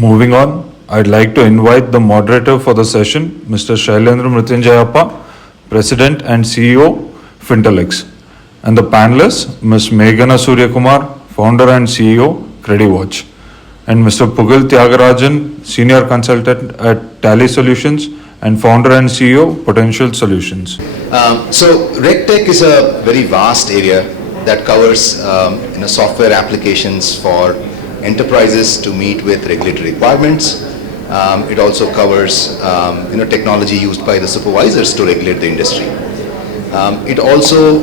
Moving on, I'd like to invite the moderator for the session, Mr. Shailendra Mrityunjayappa, President and CEO, Fintech, and the panelists, Ms. Meghna Suryakumar, Founder and CEO, CrediWatch, and Mr. Pugal Thyagarajan, Senior Consultant at Tally Solutions and Founder and CEO, Potential Solutions. So RegTech is a very vast area that covers software applications for enterprises to meet with regulatory requirements. It also covers technology used by the supervisors to regulate the industry. It also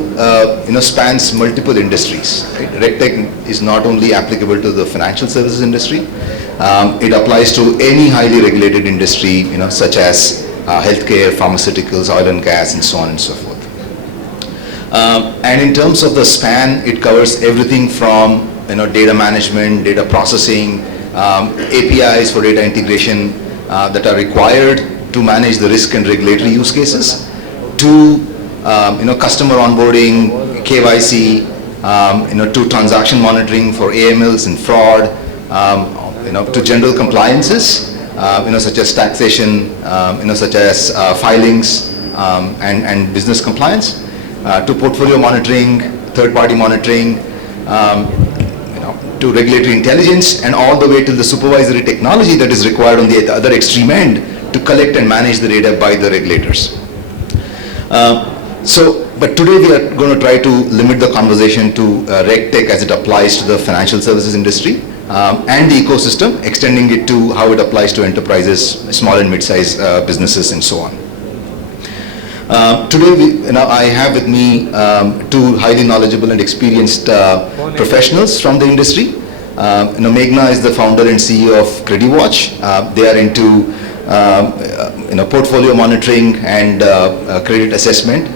spans multiple industries. Right? RegTech is not only applicable to the financial services industry. It applies to any highly regulated industry, such as healthcare, pharmaceuticals, oil and gas, and so on and so forth. And in terms of the span, it covers everything from data management, data processing, APIs for data integration that are required to manage the risk and regulatory use cases, to customer onboarding, KYC, to transaction monitoring for AMLs and fraud, to general compliances, such as taxation, such as filings and business compliance, to portfolio monitoring, third-party monitoring, to regulatory intelligence, and all the way to the supervisory technology that is required on the other extreme end to collect and manage the data by the regulators. But today we are going to try to limit the conversation to RegTech as it applies to the financial services industry and the ecosystem, extending it to how it applies to enterprises, small and mid-sized businesses, and so on. Today, I have with me two highly knowledgeable and experienced professionals from the industry. Meghna is the founder and CEO of CrediWatch. They are into portfolio monitoring and credit assessment.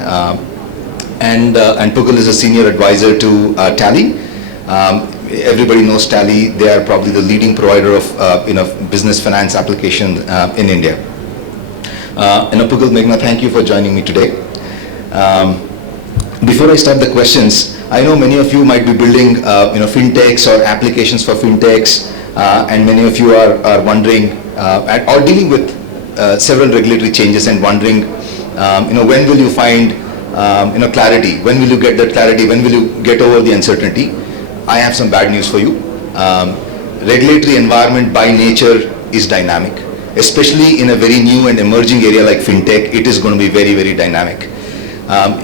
And Pugal is a senior advisor to Tally. Everybody knows Tally. They are probably the leading provider of business finance application in India. Pugal, Meghna, thank you for joining me today. Before I start the questions, I know many of you might be building fintechs or applications for fintechs, and many of you are wondering or dealing with several regulatory changes and wondering, when will you find clarity? When will you get that clarity? When will you get over the uncertainty? I have some bad news for you. Regulatory environment by nature is dynamic. Especially in a very new and emerging area like fintech, it is going to be very, very dynamic.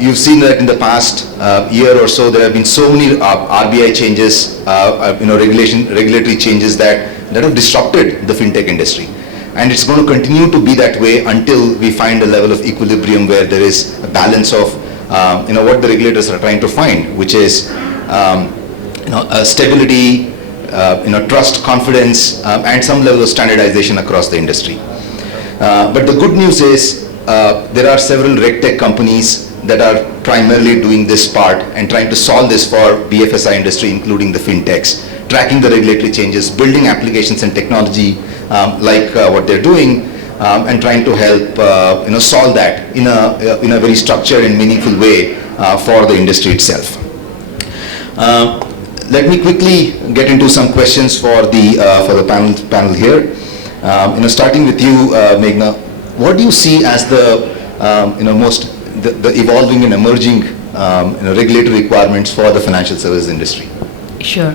You've seen that in the past year or so, there have been so many RBI changes, regulatory changes that have disrupted the fintech industry. And it's going to continue to be that way until we find a level of equilibrium where there is a balance of what the regulators are trying to find, which is stability, trust, confidence, and some level of standardization across the industry. But the good news is there are several RegTech companies that are primarily doing this part and trying to solve this for BFSI industry, including the fintechs, tracking the regulatory changes, building applications and technology like what they're doing, and trying to help solve that in a very structured and meaningful way for the industry itself. Let me quickly get into some questions for the panel here. Starting with you, Meghna, what do you see as the evolving and emerging regulatory requirements for the financial services industry? Sure.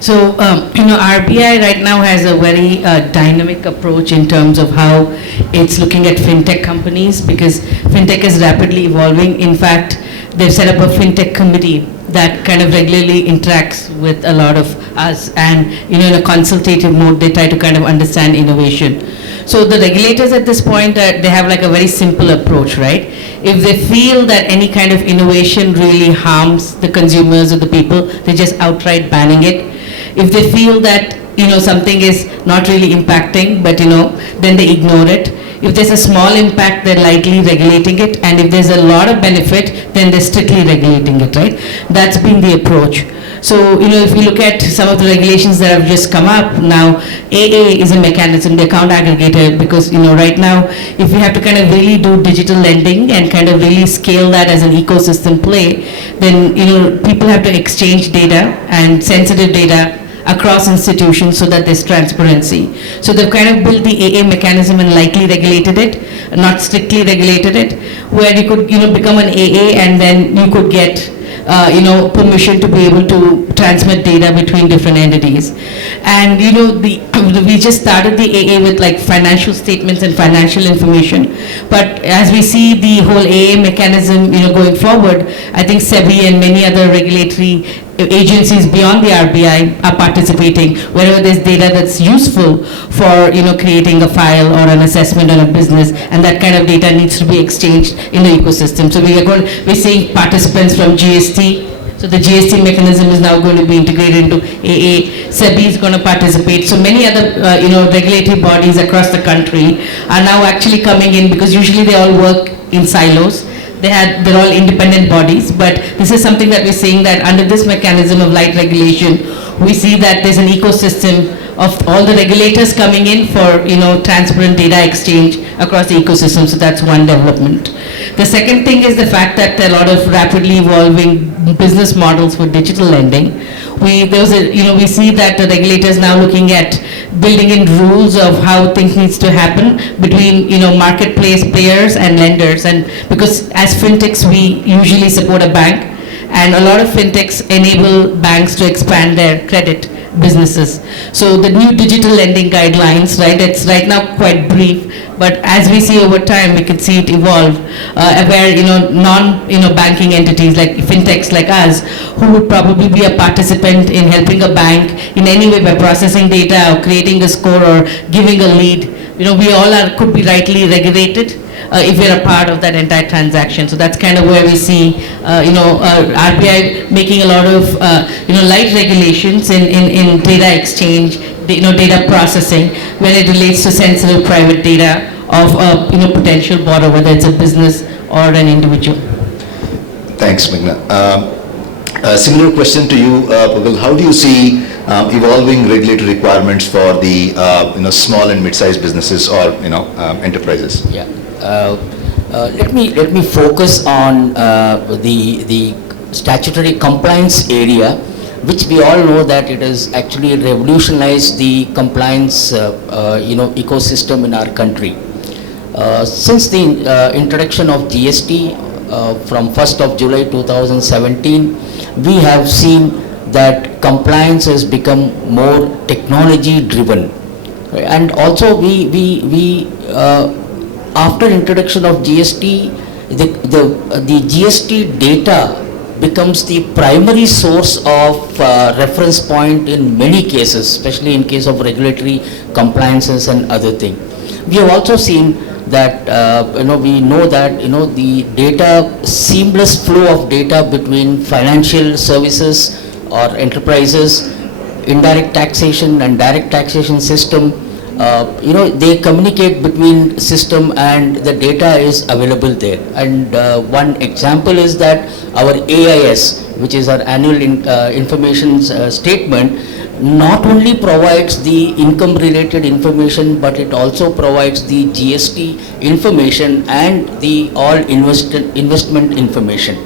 So RBI right now has a very dynamic approach in terms of how it's looking at fintech companies, because fintech is rapidly evolving. In fact, they've set up a fintech committee that kind of regularly interacts with a lot of us, and in a consultative mode they try to kind of understand innovation. So the regulators at this point, they have like a very simple approach, right? If they feel that any kind of innovation really harms the consumers or the people, they just outright banning it. If they feel that something is not really impacting, but then they ignore it. If there's a small impact, they're lightly regulating it, and if there's a lot of benefit, then they're strictly regulating it, right? That's been the approach. So, if you look at some of the regulations that have just come up now, AA is a mechanism, the account aggregator, because, right now, if you have to kind of really do digital lending and kind of really scale that as an ecosystem play, then, people have to exchange data and sensitive data across institutions so that there's transparency. So they've kind of built the AA mechanism and lightly regulated it, not strictly regulated it, where you could, become an AA and then you could get permission to be able to transmit data between different entities. And we just started the AA with like financial statements and financial information. But as we see the whole AA mechanism, going forward, I think SEBI and many other regulatory agencies beyond the RBI are participating wherever there's data that's useful for creating a file or an assessment on a business, and that kind of data needs to be exchanged in the ecosystem. So we're seeing participants from GST. So the GST mechanism is now going to be integrated into AA. SEBI is going to participate. So many other regulatory bodies across the country are now actually coming in, because usually they all work in silos. They're all independent bodies, but this is something that we're seeing, that under this mechanism of light regulation, we see that there's an ecosystem of all the regulators coming in for transparent data exchange across the ecosystem. So that's one development. The second thing is the fact that there are a lot of rapidly evolving business models for digital lending. We see that the regulators now looking at building in rules of how things needs to happen between marketplace players and lenders, and because as fintechs we usually support a bank, and a lot of fintechs enable banks to expand their credit businesses. So the new digital lending guidelines, right, it's right now quite brief, but as we see over time, we can see it evolve, where non-banking entities like fintechs like us, who would probably be a participant in helping a bank in any way by processing data or creating a score or giving a lead, we all could be rightly regulated if we're a part of that entire transaction. So that's kind of where we see RBI making a lot of light regulations in data exchange, data processing when it relates to sensitive private data of a potential borrower, whether it's a business or an individual. Thanks, Meghna. A similar question to you, Pugal. How do you see evolving regulatory requirements for the small and mid-sized businesses or enterprises? Yeah. Let me focus on the statutory compliance area, which we all know that it has actually revolutionized the compliance ecosystem in our country. Since the introduction of GST from 1st of July 2017, we have seen that compliance has become more technology driven, and also we after introduction of GST, the GST data becomes the primary source of reference point in many cases, especially in case of regulatory compliances and other things. We have also seen that we know that the data, seamless flow of data between financial services or enterprises, indirect taxation and direct taxation system, they communicate between system and the data is available there. And one example is that our AIS, which is our annual information statement, not only provides the income related information, but it also provides the GST information and the all investment information.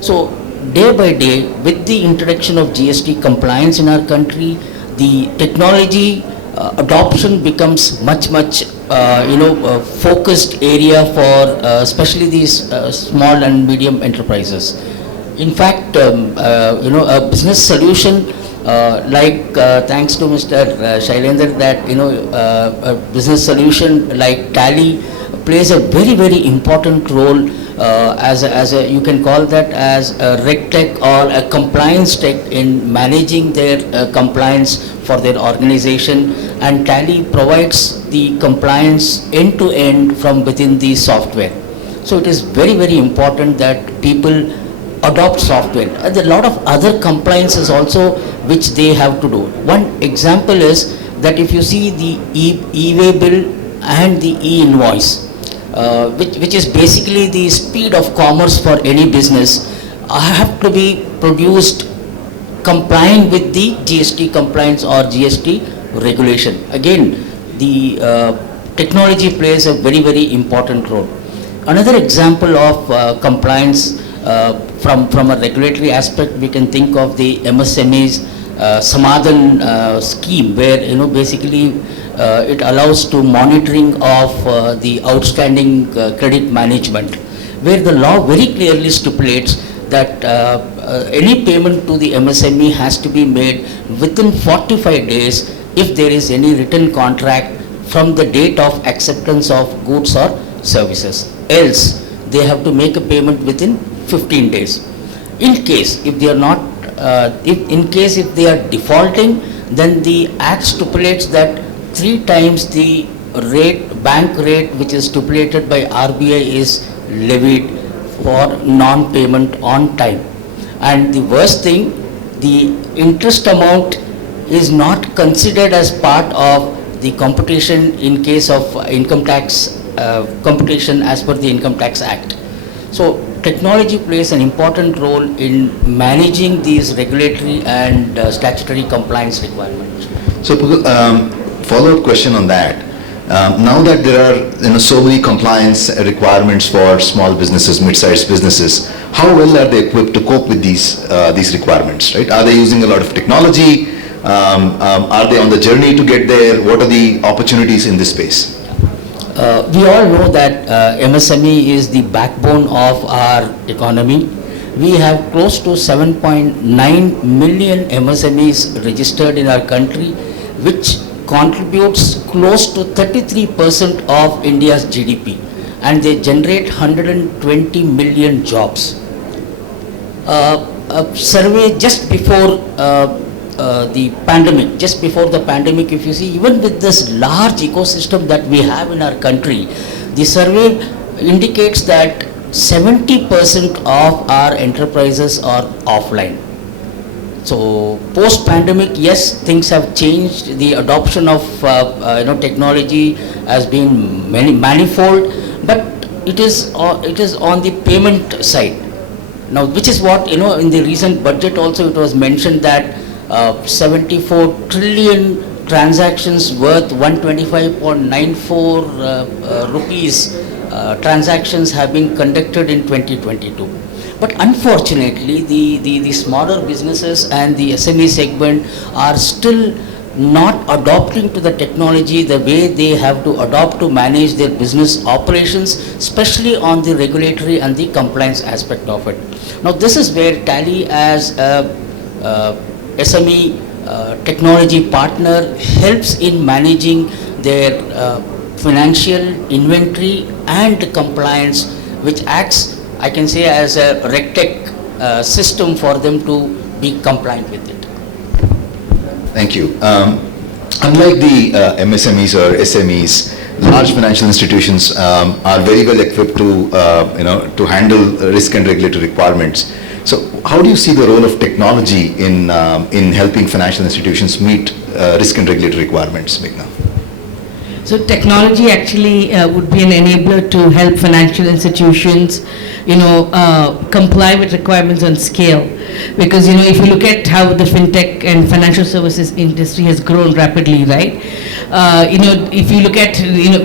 So day by day, with the introduction of GST compliance in our country, the technology adoption becomes much focused area for especially these small and medium enterprises. In fact, a business solution thanks to Mr. Shailendra, that a business solution like Tally plays a very important role as a you can call that as a RegTech or a compliance tech in managing their compliance for their organization, and Tally provides the compliance end to end from within the software. So it is very important that people adopt software. And there are a lot of other compliances also which they have to do. One example is that if you see the e-way bill and the e-invoice, which is basically the speed of commerce for any business, have to be produced complying with the GST compliance or GST regulation. Again, the technology plays a very important role. Another example of compliance from a regulatory aspect, we can think of the MSMEs Samadhan scheme, where basically it allows to monitoring of the outstanding credit management, where the law very clearly stipulates that any payment to the MSME has to be made within 45 days if there is any written contract from the date of acceptance of goods or services. Else, they have to make a payment within 15 days. In case if they are not, if they are defaulting, then the Act stipulates that 3 times the bank rate which is stipulated by RBI is levied for non-payment on time. And the worst thing, the interest amount is not considered as part of the computation in case of income tax computation as per the Income Tax Act. So technology plays an important role in managing these regulatory and statutory compliance requirements. So, follow-up question on that. Now that there are so many compliance requirements for small businesses, mid-sized businesses, how well are they equipped to cope with these requirements? Right? Are they using a lot of technology? Are they on the journey to get there? What are the opportunities in this space? We all know that MSME is the backbone of our economy. We have close to 7.9 million MSMEs registered in our country, which contributes close to 33% of India's GDP, and they generate 120 million jobs. A survey just before the pandemic, if you see, even with this large ecosystem that we have in our country, the survey indicates that 70% of our enterprises are offline. So post-pandemic, yes, things have changed. The adoption of technology has been manifold, but it is on the payment side now, which is what in the recent budget also it was mentioned that 74 trillion transactions worth 125.94 rupees transactions have been conducted in 2022. But unfortunately, the smaller businesses and the SME segment are still not adopting to the technology the way they have to adopt to manage their business operations, especially on the regulatory and the compliance aspect of it. Now, this is where Tally as a SME technology partner helps in managing their financial inventory and compliance, which acts, I can say, as a RegTech system for them to be compliant with it. Thank you. Unlike the MSMEs or SMEs, large financial institutions are very well equipped to handle risk and regulatory requirements. So, how do you see the role of technology in helping financial institutions meet risk and regulatory requirements, Meghna? So technology actually would be an enabler to help financial institutions, comply with requirements on scale. Because, if you look at how the fintech and financial services industry has grown rapidly, right? If you look at,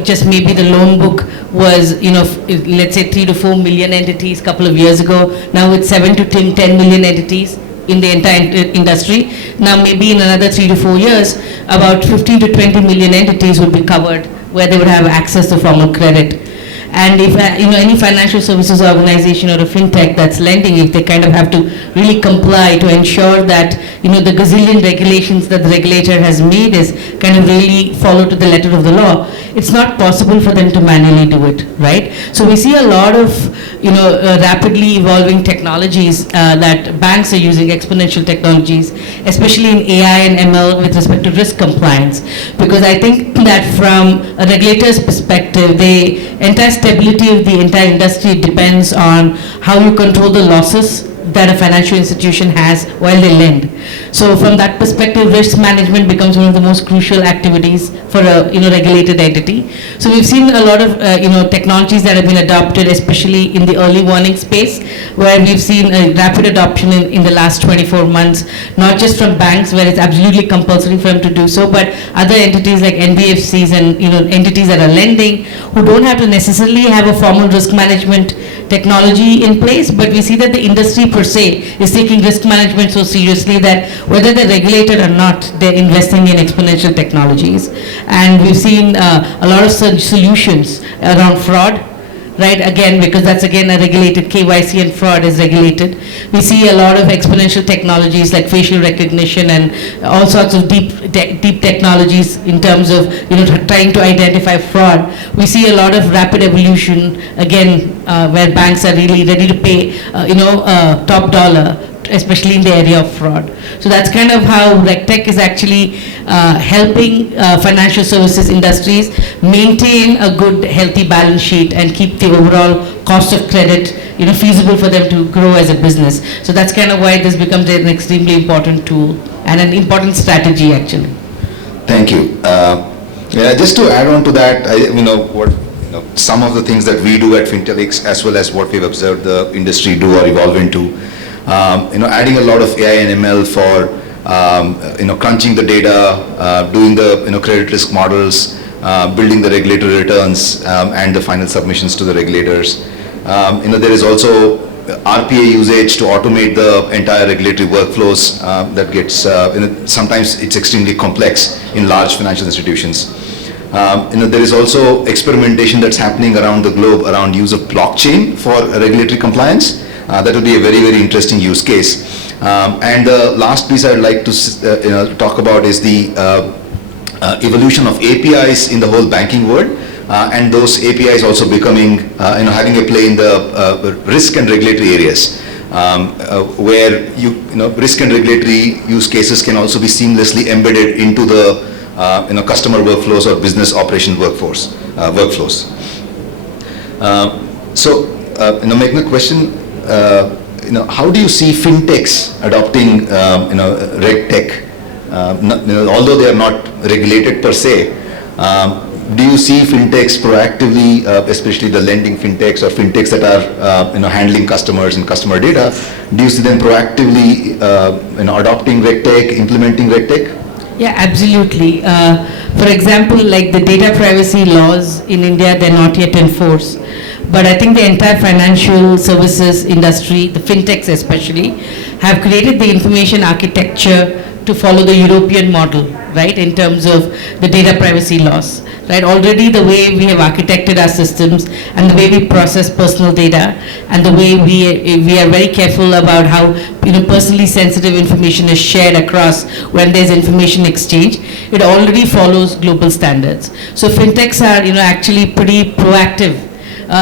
just maybe the loan book was, let's say 3 to 4 million entities a couple of years ago. Now it's 7 to 10 million entities in the entire industry. Now maybe in another 3 to 4 years, about 15 to 20 million entities will be covered where they would have access to formal credit. And if any financial services organization or a fintech that's lending, if they kind of have to really comply to ensure that the gazillion regulations that the regulator has made is kind of really follow to the letter of the law, it's not possible for them to manually do it, right? So we see a lot of rapidly evolving technologies that banks are using, exponential technologies, especially in AI and ML with respect to risk compliance, because I think that from a regulator's perspective, the entire stability of the entire industry depends on how you control the losses that a financial institution has while they lend. So from that perspective, risk management becomes one of the most crucial activities for a regulated entity. So we've seen a lot of technologies that have been adopted, especially in the early warning space, where we've seen a rapid adoption in the last 24 months, not just from banks where it's absolutely compulsory for them to do so, but other entities like NBFCs and entities that are lending who don't have to necessarily have a formal risk management technology in place, but we see that the industry per se is taking risk management so seriously that whether they're regulated or not, they're investing in exponential technologies. And we've seen a lot of solutions around fraud, right? Again, because that's again a regulated, KYC and fraud is regulated. We see a lot of exponential technologies like facial recognition and all sorts of deep technologies in terms of, trying to identify fraud. We see a lot of rapid evolution, again, where banks are really ready to pay, top dollar, especially in the area of fraud. So that's kind of how RegTech is actually helping financial services industries maintain a good, healthy balance sheet and keep the overall cost of credit, feasible for them to grow as a business. So that's kind of why this becomes an extremely important tool and an important strategy, actually. Thank you. Just to add on to that, some of the things that we do at Fintech, as well as what we've observed the industry do or evolve into. Adding a lot of AI and ML for, crunching the data, doing the, credit risk models, building the regulatory returns, and the final submissions to the regulators. There is also RPA usage to automate the entire regulatory workflows that gets, sometimes it's extremely complex in large financial institutions. There is also experimentation that's happening around the globe around use of blockchain for regulatory compliance. That will be a very, very interesting use case. And the last piece I'd like to talk about is the evolution of APIs in the whole banking world, and those APIs also becoming, having a play in the risk and regulatory areas, where risk and regulatory use cases can also be seamlessly embedded into the customer workflows or business operation workflows. Meghna, question. How do you see fintechs adopting, RegTech? Although they are not regulated per se, do you see fintechs proactively, especially the lending fintechs or fintechs that are, handling customers and customer data? Do you see them proactively, adopting RegTech, implementing RegTech? Yeah, absolutely. For example, like the data privacy laws in India, they're not yet enforced. But I think the entire financial services industry, the fintechs especially, have created the information architecture to follow the European model, right, in terms of the data privacy laws. Right, already the way we have architected our systems and the way we process personal data and the way we are very careful about how personally sensitive information is shared across when there's information exchange, it already follows global standards. So fintechs are actually pretty proactive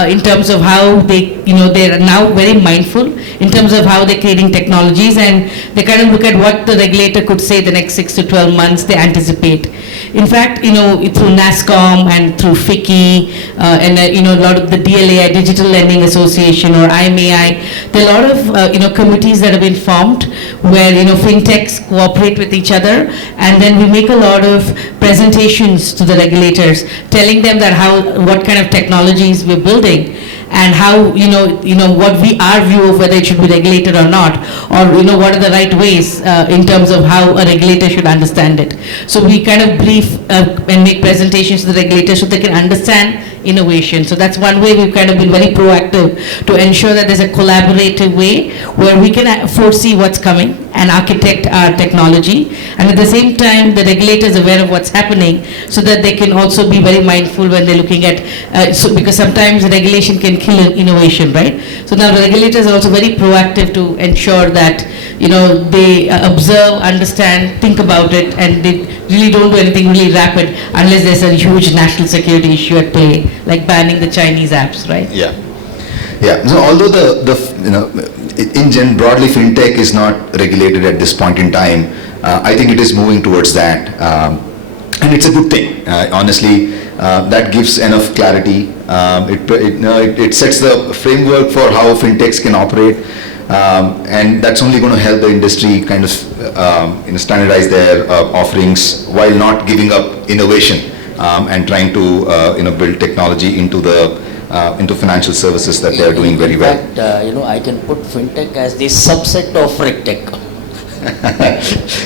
in terms of how they, they're now very mindful in terms of how they're creating technologies, and they kind of look at what the regulator could say the next 6 to 12 months, they anticipate. In fact, through Nasscom and through FICCI and a lot of the DLAI, Digital Lending Association, or IMAI, there are a lot of committees that have been formed where fintechs cooperate with each other, and then we make a lot of presentations to the regulators, telling them that what kind of technologies we're building, and how what our view of whether it should be regulated or not, or what are the right ways in terms of how a regulator should understand it. So we kind of brief and make presentations to the regulators so they can understand innovation. So that's one way we've kind of been very proactive to ensure that there's a collaborative way where we can foresee what's coming and architect our technology, and at the same time the regulator is aware of what's happening so that they can also be very mindful when they're looking at, because sometimes regulation can kill innovation, right? So now the regulators are also very proactive to ensure that they observe, understand, think about it, and they really don't do anything really rapid unless there's a huge national security issue at play, like banning the Chinese apps, right? Yeah. So although broadly fintech is not regulated at this point in time, I think it is moving towards that, and it's a good thing. Honestly, that gives enough clarity. It sets the framework for how fintechs can operate. And that's only going to help the industry kind of standardize their offerings while not giving up innovation and trying to build technology into financial services that they are doing very well. In fact, I can put fintech as the subset of RegTech.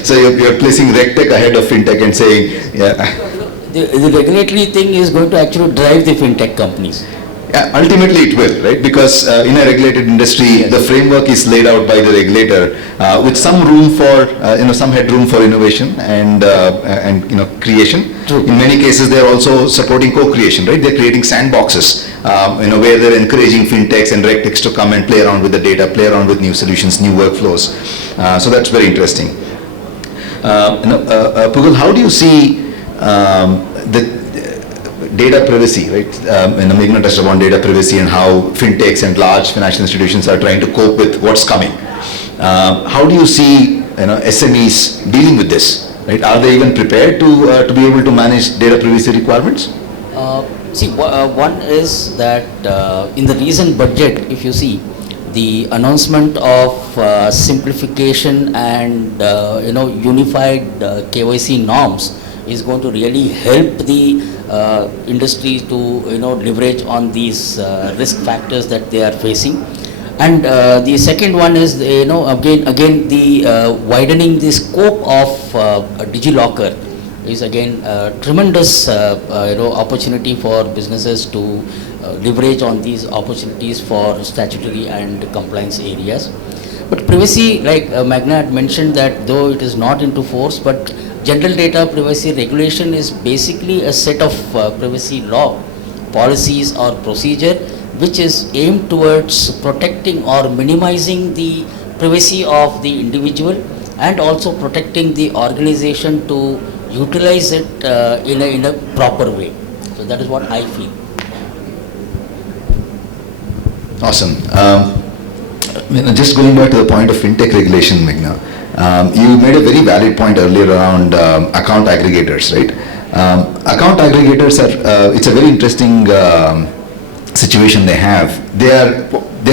So you're placing RegTech ahead of fintech and saying, yeah. The regulatory thing is going to actually drive the fintech companies. ultimately it will, right? Because in a regulated industry, the framework is laid out by the regulator with some room for, some headroom for innovation and creation. True. In many cases, they are also supporting co-creation, right? They're creating sandboxes, where they're encouraging fintechs and RegTechs to come and play around with the data, play around with new solutions, new workflows. So that's very interesting. Pugal, how do you see the data privacy, right? Meghna touched upon data privacy and how fintechs and large financial institutions are trying to cope with what's coming. How do you see SMEs dealing with this? Right? Are they even prepared to be able to manage data privacy requirements? One is that in the recent budget, if you see, the announcement of simplification and unified KYC norms is going to really help the industry to leverage on these risk factors that they are facing. And the second one is again the widening the scope of DigiLocker is again a tremendous opportunity for businesses to leverage on these opportunities for statutory and compliance areas. But privacy, like Meghna had mentioned, that though it is not into force, but general data privacy regulation is basically a set of privacy law, policies or procedure which is aimed towards protecting or minimizing the privacy of the individual and also protecting the organization to utilize it in a proper way. So that is what I feel. Awesome. Just going back to the point of fintech regulation, Meghna, you made a very valid point earlier around account aggregators, right? Account aggregators are, it's a very interesting situation they have. They're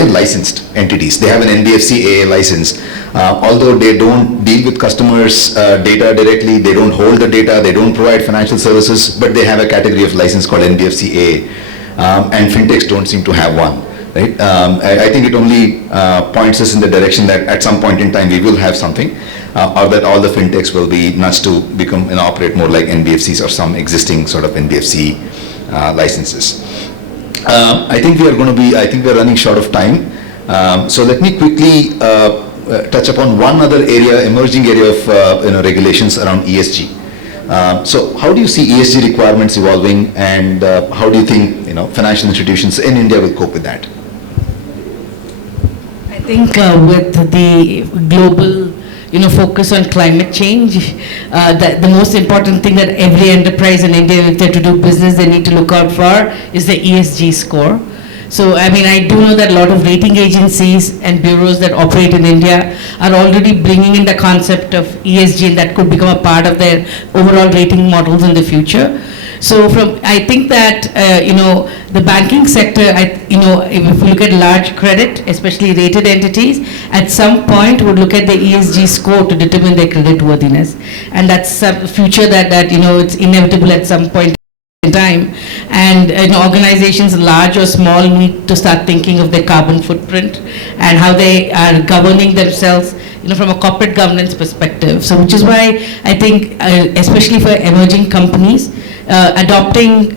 licensed entities. They have an NBFC AA license. Although they don't deal with customers' data directly, they don't hold the data, they don't provide financial services, but they have a category of license called NBFC AA. And fintechs don't seem to have one. Right? I think it only points us in the direction that at some point in time we will have something, or that all the fintechs will be nudged to become and operate more like NBFCs or some existing sort of NBFC licenses. I think we are running short of time. So let me quickly touch upon one other area, emerging area of regulations around ESG. So how do you see ESG requirements evolving, and how do you think financial institutions in India will cope with that? I think with the global focus on climate change, the most important thing that every enterprise in India, if they're to do business, they need to look out for is the ESG score. So, I mean, I do know that a lot of rating agencies and bureaus that operate in India are already bringing in the concept of ESG, and that could become a part of their overall rating models in the future. So I think that, the banking sector, if we look at large credit, especially rated entities, at some point would look at the ESG score to determine their credit worthiness. And that's a future that it's inevitable at some point in time. And organizations, large or small, need to start thinking of their carbon footprint and how they are governing themselves from a corporate governance perspective. So which is why I think, especially for emerging companies, adopting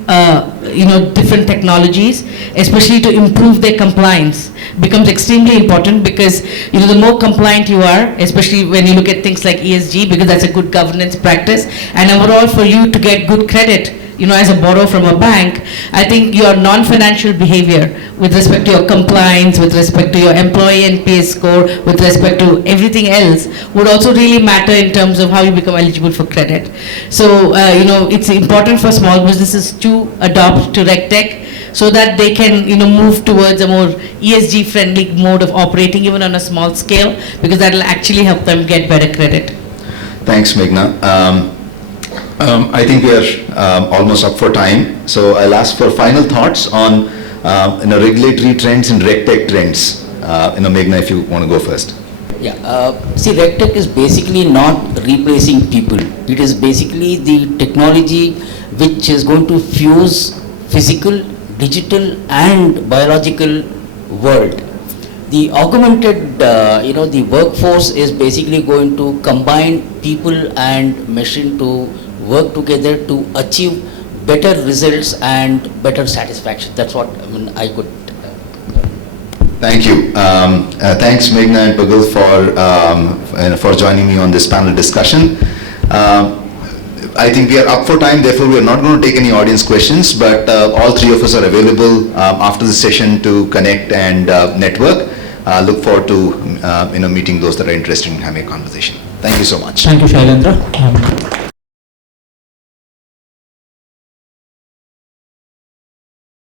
different technologies, especially to improve their compliance, becomes extremely important, because the more compliant you are, especially when you look at things like ESG, because that's a good governance practice, and overall for you to get good credit as a borrower from a bank, I think your non-financial behavior with respect to your compliance, with respect to your employee NPS score, with respect to everything else would also really matter in terms of how you become eligible for credit. So, it's important for small businesses to adopt to RegTech so that they can, move towards a more ESG friendly mode of operating even on a small scale, because that will actually help them get better credit. Thanks, Meghna. I think we are almost up for time, so I'll ask for final thoughts on regulatory trends and RegTech trends. Meghna, if you want to go first. Yeah, see, RegTech is basically not replacing people. It is basically the technology which is going to fuse physical, digital and biological world. The augmented, the workforce is basically going to combine people and machine to work together to achieve better results and better satisfaction. That's what I mean, I could. Thank you. Thanks, Meghna and Pugal, for joining me on this panel discussion. I think we are up for time, therefore we are not going to take any audience questions, but all three of us are available after the session to connect and network. Look forward to meeting those that are interested in having a conversation. Thank you so much. Thank you, Shailendra.